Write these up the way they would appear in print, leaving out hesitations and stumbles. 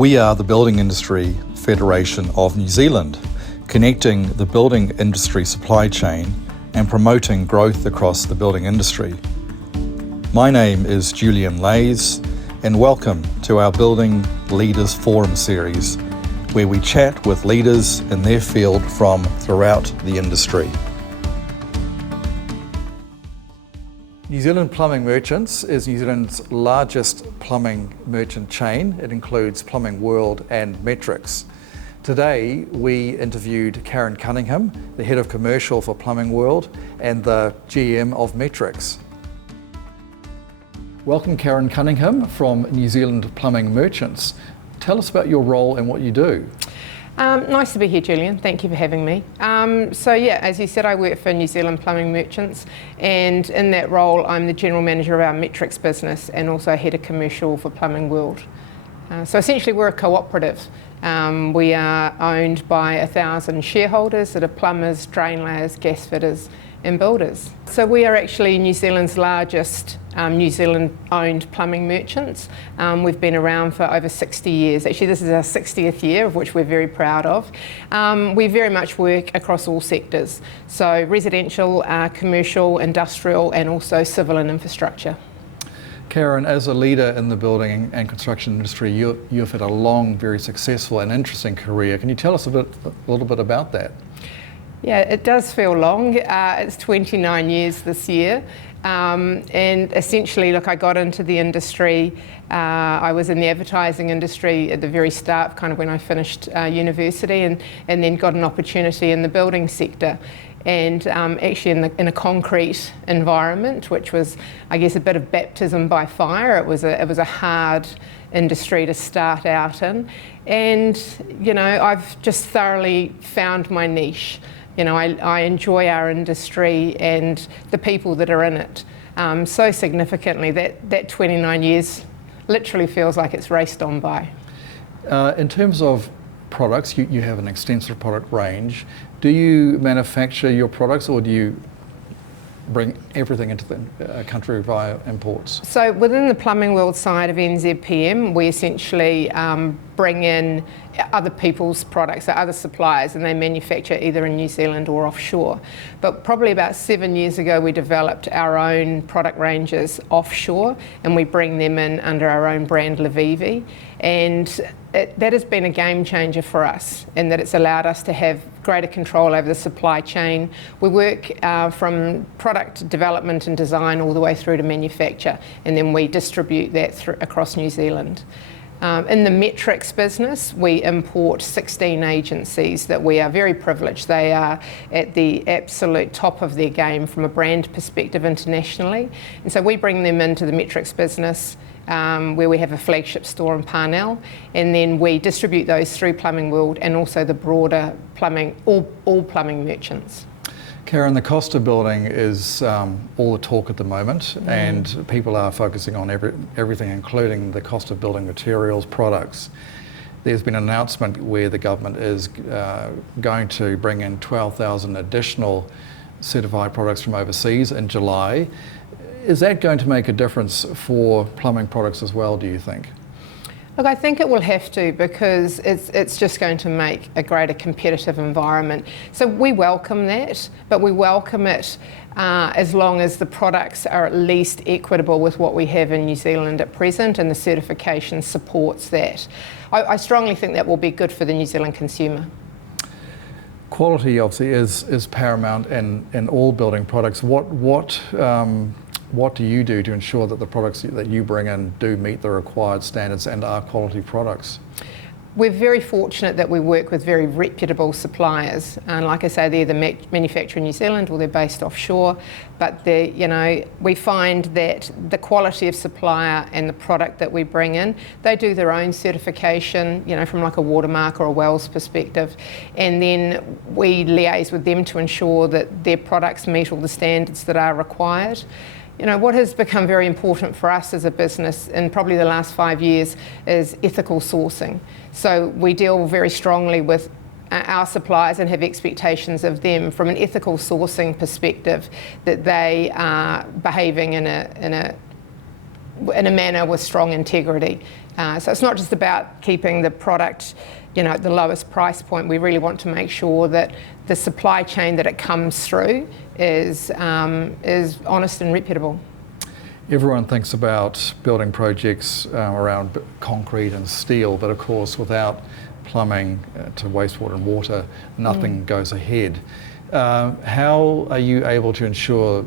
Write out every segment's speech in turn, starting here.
We are the Building Industry Federation of New Zealand, connecting the building industry supply chain and promoting growth across the building industry. My name is Julien Leys, and welcome to our Building Leaders Forum series, where we chat with leaders in their field from throughout the industry. New Zealand Plumbing Merchants is New Zealand's largest plumbing merchant chain. It includes Plumbing World and Metrix. Today we interviewed Karin Cunningham, the Head of Commercial for Plumbing World and the GM of Metrix. Welcome Karin Cunningham from New Zealand Plumbing Merchants. Tell us about your role and what you do. Nice to be here, Julian. Thank you for having me. As you said, I work for New Zealand Plumbing Merchants, and in that role I'm the General Manager of our Metrix business and also Head of Commercial for Plumbing World. So essentially we're a cooperative. We are owned by 1,000 shareholders that are plumbers, drain layers, gas fitters and builders. So we are actually New Zealand's largest New Zealand-owned plumbing merchants. We've been around for over 60 years. Actually, this is our 60th year, of which we're very proud of. We very much work across all sectors, so residential, commercial, industrial, and also civil and infrastructure. Karin, as a leader in the building and construction industry, you've had a long, very successful and interesting career. Can you tell us a little bit about that? Yeah, it does feel long. It's 29 years this year. And essentially, look, I got into the industry, I was in the advertising industry at the very start, kind of when I finished university, and then got an opportunity in the building sector. And actually in a concrete environment, which was, I guess, a bit of baptism by fire. It was a hard industry to start out in. And, you know, I've just thoroughly found my niche. You know, I enjoy our industry and the people that are in it so significantly that 29 years literally feels like it's raced on by. In terms of products, you have an extensive product range. Do you manufacture your products or do you bring everything into the country via imports? So within the Plumbing World side of NZPM, we essentially bring in other people's products, so other suppliers, and they manufacture either in New Zealand or offshore. But probably about 7 years ago we developed our own product ranges offshore, and we bring them in under our own brand Levivi, and that has been a game changer for us in that it's allowed us to have greater control over the supply chain. We work from product development and design all the way through to manufacture, and then we distribute that across New Zealand. In the Metrix business, we import 16 agencies that we are very privileged. They are at the absolute top of their game from a brand perspective internationally. And so we bring them into the Metrix business where we have a flagship store in Parnell, and then we distribute those through Plumbing World and also the broader plumbing, all plumbing merchants. Karin, the cost of building is all the talk at the moment, and people are focusing on everything, including the cost of building materials, products. There's been an announcement where the government is going to bring in 12,000 additional certified products from overseas in July. Is that going to make a difference for plumbing products as well, do you think? Look, I think it will have to, because it's just going to make a greater competitive environment. So we welcome that, but we welcome it as long as the products are at least equitable with what we have in New Zealand at present, and the certification supports that. I strongly think that will be good for the New Zealand consumer. Quality obviously is paramount in all building products. What do you do to ensure that the products that you bring in do meet the required standards and are quality products? We're very fortunate that we work with very reputable suppliers, and like I say, they're the manufacturer in New Zealand or they're based offshore, but we find that the quality of supplier and the product that we bring in, they do their own certification, from like a Watermark or a WELS perspective, and then we liaise with them to ensure that their products meet all the standards that are required. What has become very important for us as a business in probably the last 5 years is ethical sourcing. So we deal very strongly with our suppliers and have expectations of them from an ethical sourcing perspective that they are behaving in a in a manner with strong integrity. So it's not just about keeping the product, at the lowest price point. We really want to make sure that the supply chain that it comes through is honest and reputable. Everyone thinks about building projects around concrete and steel, but of course without plumbing to wastewater and water, nothing goes ahead. How are you able to ensure,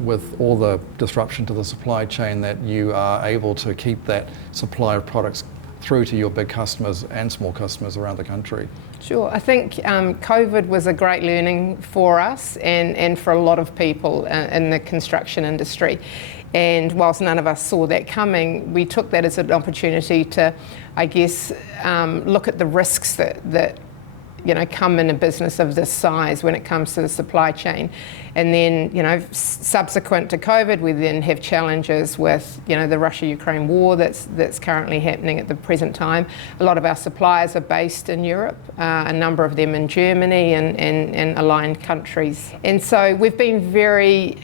with all the disruption to the supply chain, that you are able to keep that supply of products through to your big customers and small customers around the country? Sure. I think COVID was a great learning for us and for a lot of people in the construction industry. And whilst none of us saw that coming, we took that as an opportunity to, I guess, look at the risks that come in a business of this size when it comes to the supply chain. And then, subsequent to COVID, we then have challenges with, the Russia-Ukraine war that's currently happening at the present time. A lot of our suppliers are based in Europe, a number of them in Germany and aligned countries. And so we've been very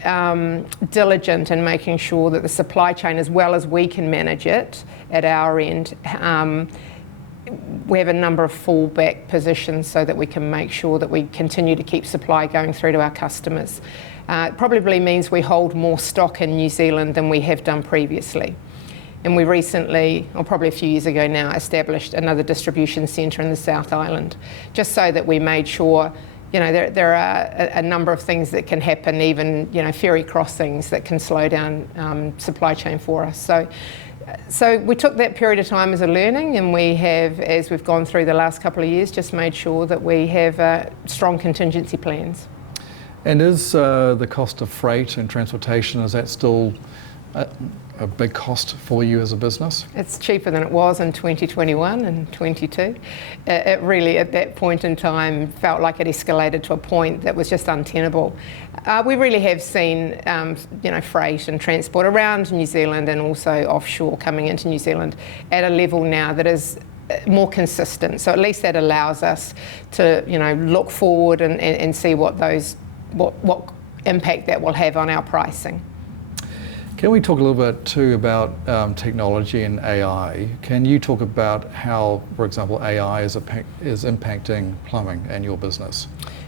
diligent in making sure that the supply chain, as well as we can manage it at our end, we have a number of fallback positions so that we can make sure that we continue to keep supply going through to our customers. It probably means we hold more stock in New Zealand than we have done previously. And we recently, or probably a few years ago now, established another distribution centre in the South Island, just so that we made sure, there are a number of things that can happen, even, ferry crossings that can slow down supply chain for us. So we took that period of time as a learning, and we have, as we've gone through the last couple of years, just made sure that we have strong contingency plans. And is the cost of freight and transportation, is that still a big cost for you as a business? It's cheaper than it was in 2021 and 22. It really, at that point in time, felt like it escalated to a point that was just untenable. We really have seen, freight and transport around New Zealand and also offshore coming into New Zealand at a level now that is more consistent. So at least that allows us to, look forward and see what impact that will have on our pricing. Can we talk a little bit too about technology and AI? Can you talk about how, for example, AI is impacting plumbing and your business?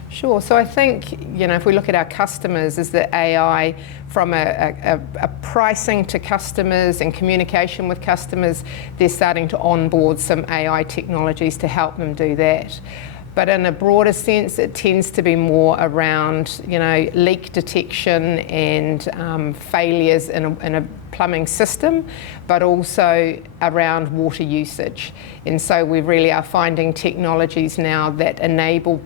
Sure. So I think, if we look at our customers, is that AI, from a pricing to customers and communication with customers, they're starting to onboard some AI technologies to help them do that. But in a broader sense, it tends to be more around, leak detection and failures in a plumbing system, but also around water usage. And so we really are finding technologies now that enable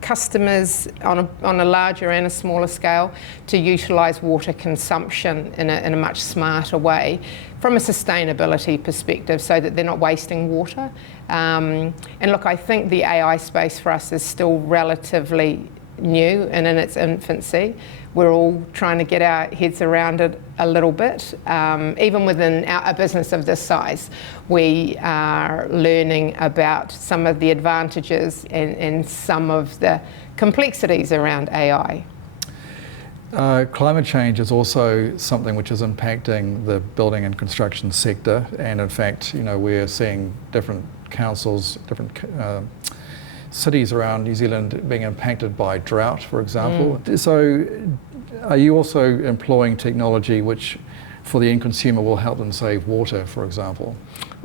customers on a larger and a smaller scale to utilise water consumption in a much smarter way from a sustainability perspective, so that they're not wasting water. And look, I think the AI space for us is still relatively new and in its infancy. We're all trying to get our heads around it a little bit. Even within a business of this size, we are learning about some of the advantages and some of the complexities around AI. Climate change is also something which is impacting the building and construction sector, and in fact, we're seeing different councils, different cities around New Zealand being impacted by drought, for example. So are you also employing technology which for the end consumer will help them save water, for example?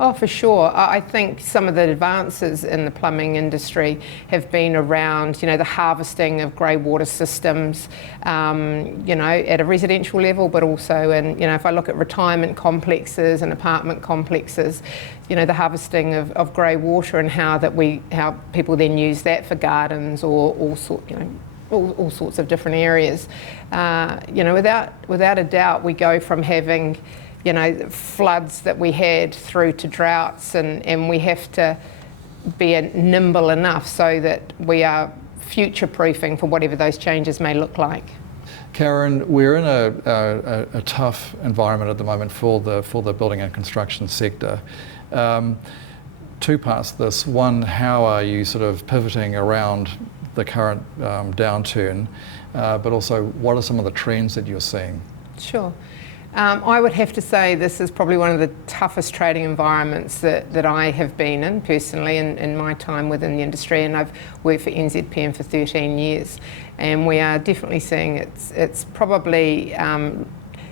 Oh, for sure. I think some of the advances in the plumbing industry have been around, the harvesting of grey water systems, at a residential level, but also in, if I look at retirement complexes and apartment complexes, the harvesting of grey water and how people then use that for gardens or all sorts of different areas. Without a doubt, we go from having floods that we had through to droughts, and we have to be nimble enough so that we are future-proofing for whatever those changes may look like. Karin, we're in a tough environment at the moment for the building and construction sector. Two parts to this. One, how are you sort of pivoting around the current downturn, but also what are some of the trends that you're seeing? Sure. I would have to say this is probably one of the toughest trading environments that I have been in personally in my time within the industry, and I've worked for NZPM for 13 years, and we are definitely seeing it's probably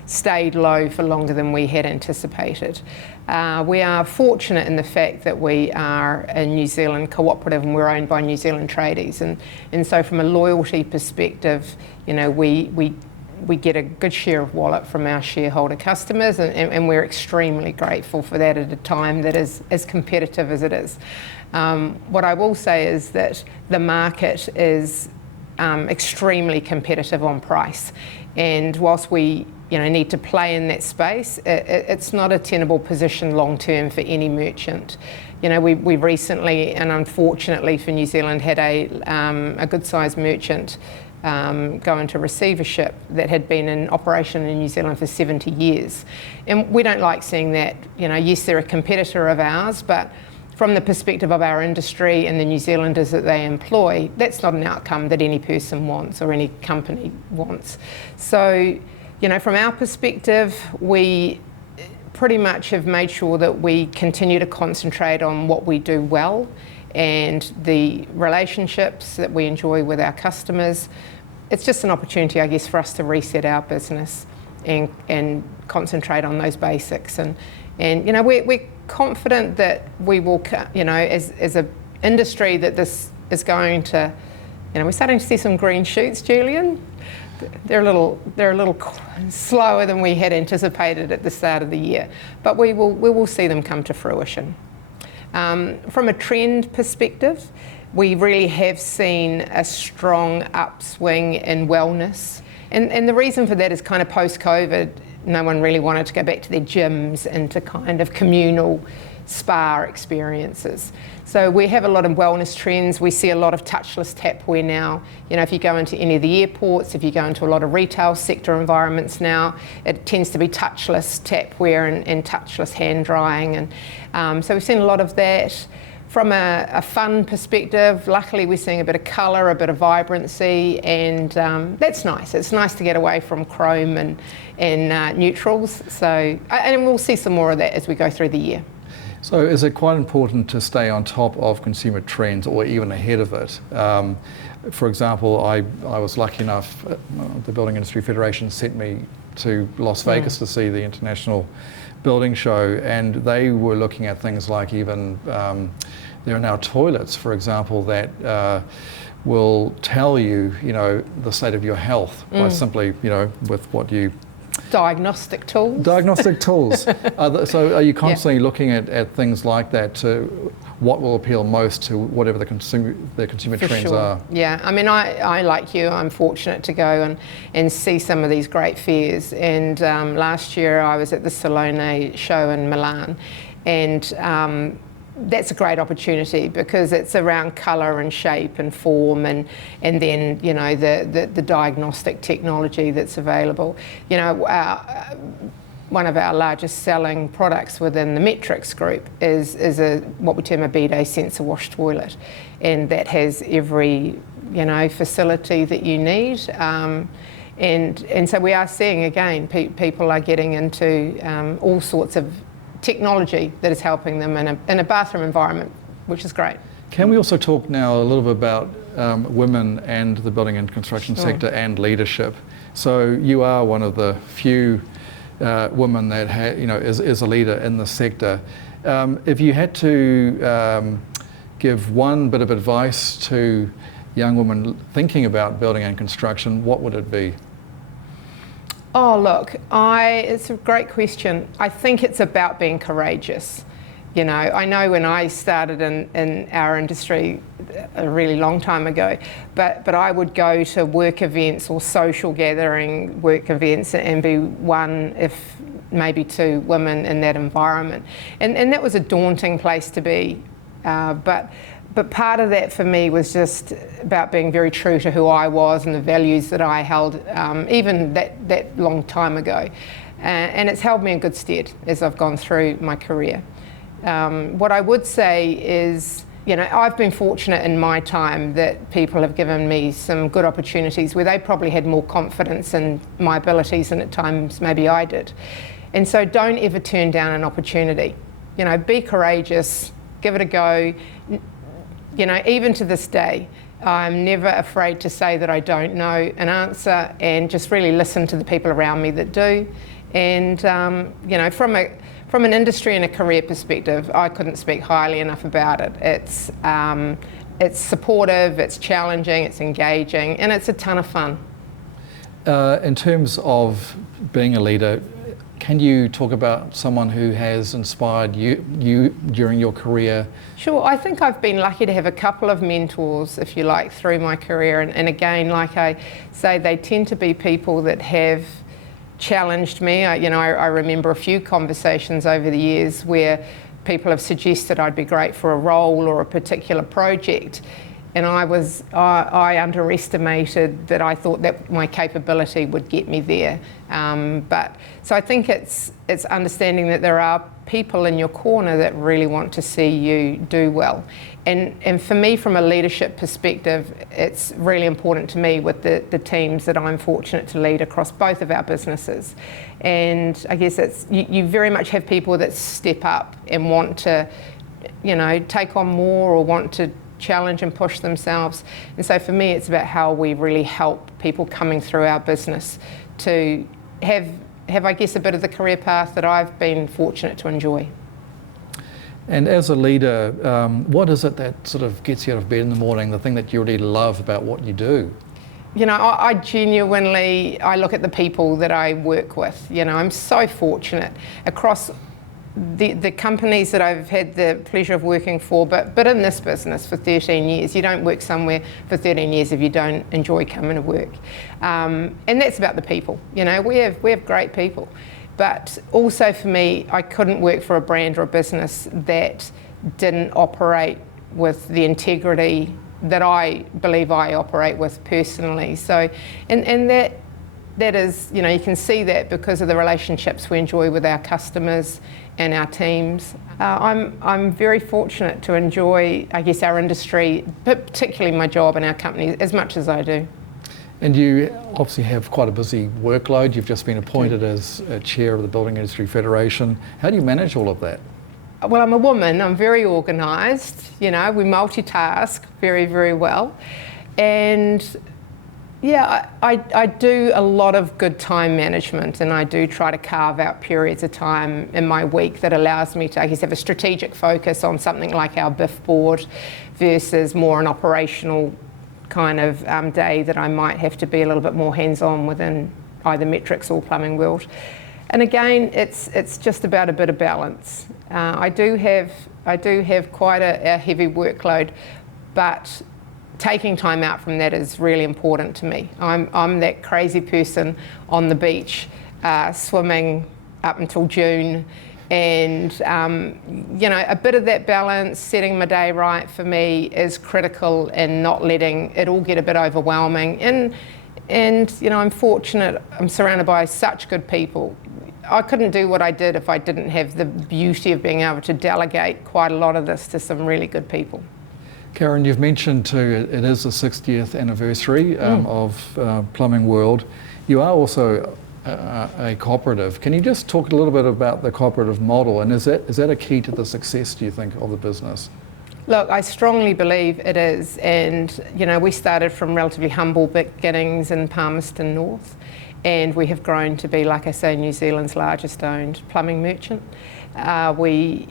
stayed low for longer than we had anticipated. We are fortunate in the fact that we are a New Zealand cooperative and we're owned by New Zealand tradies, and so from a loyalty perspective, you know, we get a good share of wallet from our shareholder customers, and we're extremely grateful for that at a time that is as competitive as it is. What I will say is that the market is extremely competitive on price, and whilst we need to play in that space, it's not a tenable position long term for any merchant. You know, we recently, and unfortunately for New Zealand, had a good sized merchant go into receivership that had been in operation in New Zealand for 70 years. And we don't like seeing that. You know, yes, they're a competitor of ours, but from the perspective of our industry and the New Zealanders that they employ, that's not an outcome that any person wants or any company wants. So, you know, from our perspective, we pretty much have made sure that we continue to concentrate on what we do well and the relationships that we enjoy with our customers. It's just an opportunity, I guess, for us to reset our business and concentrate on those basics. And you know, we're confident that we will, you know, as an industry, that this is going to, you know, we're starting to see some green shoots, Julien. They're a little slower than we had anticipated at the start of the year, but we will see them come to fruition. From a trend perspective, we really have seen a strong upswing in wellness, and the reason for that is kind of post-COVID, no one really wanted to go back to their gyms and to kind of communal spa experiences. So we have a lot of wellness trends. We see a lot of touchless tapware now. You know, if you go into any of the airports, if you go into a lot of retail sector environments now, it tends to be touchless tapware and touchless hand drying. And so we've seen a lot of that. From a fun perspective, luckily we're seeing a bit of colour, a bit of vibrancy, and that's nice. It's nice to get away from chrome and neutrals. So, and we'll see some more of that as we go through the year. So is it quite important to stay on top of consumer trends or even ahead of it? For example, I was lucky enough, the Building Industry Federation sent me to Las Vegas to see the International Building Show, and they were looking at things like even, there are now toilets, for example, that will tell you, you know, the state of your health by simply, you know, with what you... Diagnostic tools. Diagnostic tools. So are you constantly looking at things like that to what will appeal most to whatever the consumer For trends sure. are? Yeah, I mean, I like you, I'm fortunate to go and see some of these great fairs. And last year I was at the Salone show in Milan, and that's a great opportunity because it's around colour and shape and form, and then, you know, the diagnostic technology that's available. You know, one of our largest selling products within the Metrix group is what we term a bidet sensor wash toilet, and that has every, you know, facility that you need. And so we are seeing again people are getting into all sorts of technology that is helping them in a bathroom environment, which is great. Can we also talk now a little bit about women and the building and construction sector and leadership? So you are one of the few women that you know is a leader in the sector. If you had to give one bit of advice to young women thinking about building and construction, what would it be? Oh, look, it's a great question. I think it's about being courageous. You know, I know when I started in our industry a really long time ago, but I would go to work events or social gathering work events and be one, if maybe two women in that environment. And that was a daunting place to be. But part of that for me was just about being very true to who I was and the values that I held, even that long time ago. And it's held me in good stead as I've gone through my career. What I would say is, I've been fortunate in my time that people have given me some good opportunities where they probably had more confidence in my abilities than at times maybe I did. And so don't ever turn down an opportunity. Be courageous, give it a go. Even to this day, I'm never afraid to say that I don't know an answer, and just really listen to the people around me that do. And, from an industry and a career perspective, I couldn't speak highly enough about it. It's supportive, it's challenging, it's engaging, and it's a ton of fun. In terms of being a leader, can you talk about someone who has inspired you during your career? Sure, I think I've been lucky to have a couple of mentors, if you like, through my career. And again, like I say, they tend to be people that have challenged me. I remember a few conversations over the years where people have suggested I'd be great for a role or a particular project. And I underestimated that. I thought that my capability would get me there. So I think it's understanding that there are people in your corner that really want to see you do well. And for me, from a leadership perspective, it's really important to me with the teams that I'm fortunate to lead across both of our businesses. And I guess you very much have people that step up and want to, take on more or want to challenge and push themselves. And so for me, it's about how we really help people coming through our business to have I guess, a bit of the career path that I've been fortunate to enjoy. And as a leader, what is it that sort of gets you out of bed in the morning, the thing that you really love about what you do? I genuinely, I look at the people that I work with. I'm so fortunate across the companies that I've had the pleasure of working for, but in this business for 13 years. You don't work somewhere for 13 years if you don't enjoy coming to work. And that's about the people. We have great people. But also for me, I couldn't work for a brand or a business that didn't operate with the integrity that I believe I operate with personally. So, and that is, you can see that because of the relationships we enjoy with our customers and our teams. I'm very fortunate to enjoy, I guess, our industry, but particularly my job and our company, as much as I do. And you obviously have quite a busy workload. You've just been appointed as chair of the Building Industry Federation. How do you manage all of that? Well, I'm a woman. I'm very organised. We multitask very, very well. And yeah, I do a lot of good time management, and I do try to carve out periods of time in my week that allows me to, I guess, have a strategic focus on something like our BIF board versus more an operational kind of day that I might have to be a little bit more hands-on within either Metrix or Plumbing World. And again, it's just about a bit of balance. I do have quite a heavy workload, but taking time out from that is really important to me. I'm that crazy person on the beach, swimming up until June, and a bit of that balance, setting my day right for me is critical, and not letting it all get a bit overwhelming. And I'm fortunate, I'm surrounded by such good people. I couldn't do what I did if I didn't have the beauty of being able to delegate quite a lot of this to some really good people. Karin, you've mentioned too, it is the 60th anniversary of Plumbing World. You are also a cooperative. Can you just talk a little bit about the cooperative model, and is that a key to the success, do you think, of the business? Look, I strongly believe it is, and we started from relatively humble beginnings in Palmerston North, and we have grown to be, like I say, New Zealand's largest owned plumbing merchant. We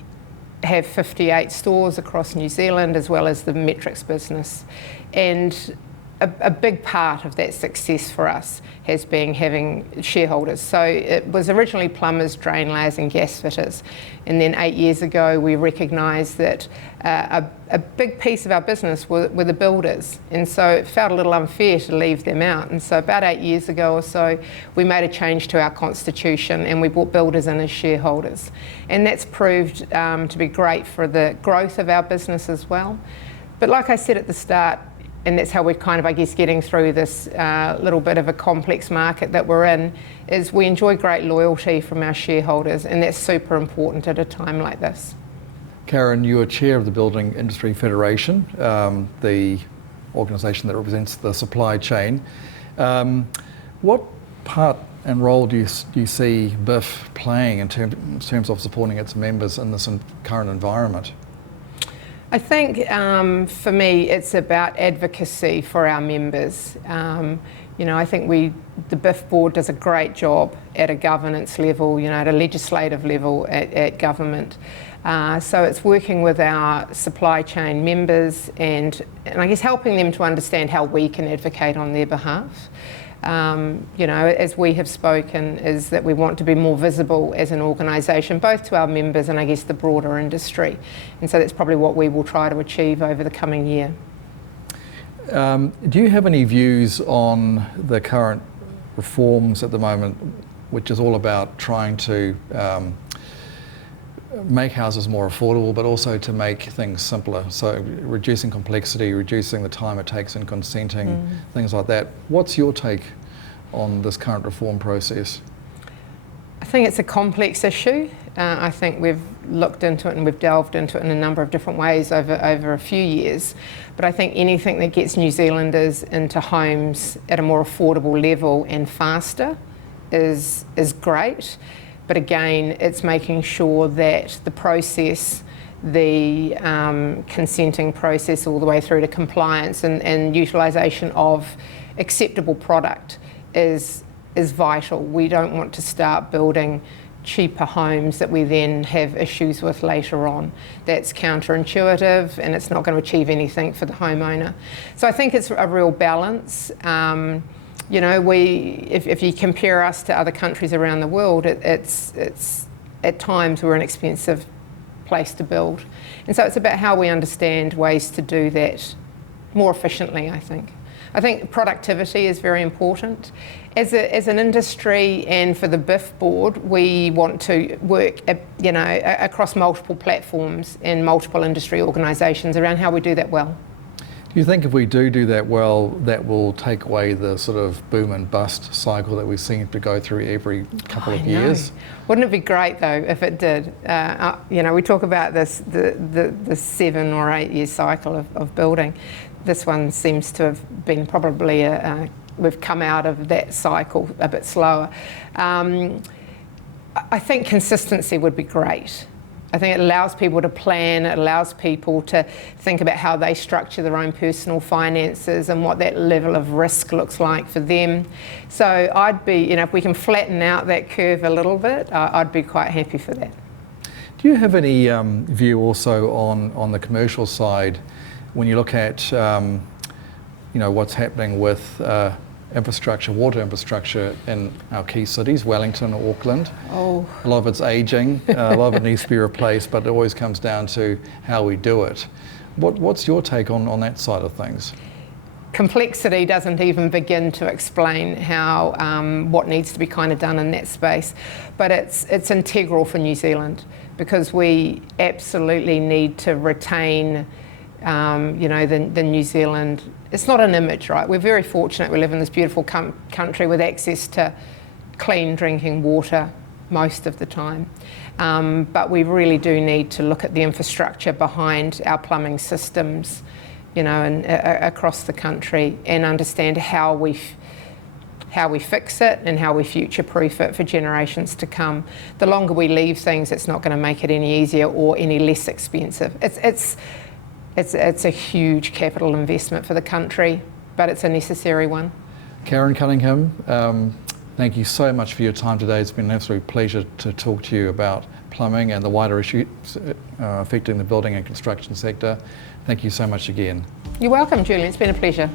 have 58 stores across New Zealand, as well as the Metrix business, and a big part of that success for us has been having shareholders. So it was originally plumbers, drain layers and gas fitters, and then 8 years ago we recognised that a big piece of our business were the builders, and so it felt a little unfair to leave them out. And so about 8 years ago or so we made a change to our constitution, and we brought builders in as shareholders, and that's proved to be great for the growth of our business as well. But like I said at the start, and that's how we're kind of, I guess, getting through this little bit of a complex market that we're in, is we enjoy great loyalty from our shareholders, and that's super important at a time like this. Karin, you are chair of the Building Industry Federation, the organisation that represents the supply chain. What part and role do you see BIF playing in terms of supporting its members in this current environment? I think for me it's about advocacy for our members. I think the BIF board does a great job at a governance level, at a legislative level at government. So it's working with our supply chain members and I guess helping them to understand how we can advocate on their behalf. As we have spoken, is that we want to be more visible as an organisation, both to our members and I guess the broader industry. And so that's probably what we will try to achieve over the coming year. Do you have any views on the current reforms at the moment, which is all about trying to make houses more affordable, but also to make things simpler? So reducing complexity, reducing the time it takes in consenting, things like that. What's your take on this current reform process? I think it's a complex issue. I think we've looked into it and we've delved into it in a number of different ways over a few years. But I think anything that gets New Zealanders into homes at a more affordable level and faster is great. But again, it's making sure that the process, the consenting process all the way through to compliance and utilisation of acceptable product is vital. We don't want to start building cheaper homes that we then have issues with later on. That's counterintuitive and it's not going to achieve anything for the homeowner. So I think it's a real balance. If you compare us to other countries around the world, it's at times we're an expensive place to build. And so it's about how we understand ways to do that more efficiently, I think. I think productivity is very important. As an industry and for the BIF board, we want to work across multiple platforms and multiple industry organisations around how we do that well. Do you think if we do that well, that will take away the sort of boom and bust cycle that we seem to go through every couple of years? Wouldn't it be great though if it did? We talk about the 7 or 8 year cycle of building. This one seems to have been probably we've come out of that cycle a bit slower. I think consistency would be great. I think it allows people to plan, it allows people to think about how they structure their own personal finances and what that level of risk looks like for them. So I'd be, if we can flatten out that curve a little bit, I'd be quite happy for that. Do you have any view also on the commercial side when you look at what's happening with infrastructure, water infrastructure in our key cities, Wellington or Auckland? Oh. A lot of it's ageing, a lot of it needs to be replaced, but it always comes down to how we do it. What's your take on that side of things? Complexity doesn't even begin to explain how what needs to be kind of done in that space, but it's integral for New Zealand because we absolutely need to retain the New Zealand. It's not an image, right? We're very fortunate we live in this beautiful country with access to clean drinking water most of the time. But we really do need to look at the infrastructure behind our plumbing systems, and across the country and understand how we fix it and how we future-proof it for generations to come. The longer we leave things, it's not going to make it any easier or any less expensive. It's a huge capital investment for the country, but it's a necessary one. Karin Cunningham, thank you so much for your time today. It's been an absolute pleasure to talk to you about plumbing and the wider issues affecting the building and construction sector. Thank you so much again. You're welcome, Julien. It's been a pleasure.